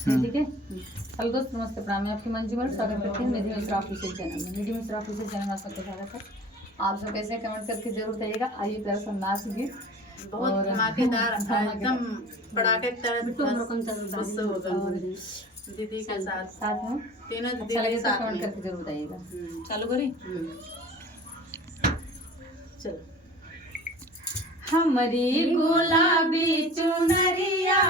ठीक है। हेलो दोस्तों, नमस्ते, प्रणाम। मैं आपकी मंजू मलिक, स्वागत करती हूँ निधि मिश्रा ऑफिशियल चैनल में। निधि मिश्रा ऑफिशियल चैनल में आप सबका स्वागत है। आप सब कैसे कमेंट करके जरूर बताइएगा। आइए प्यारा सा नाच गीत बहुत और धमाकेदार एकदम पटाखे की तरह खुश होगा दीदी के साथ में तीनों अच्छा दीदी लगे तो साथ कमेंट में। करके जरूर बताइएगा। चालू करी। चलो। हमारी गुलाबी चुनरिया,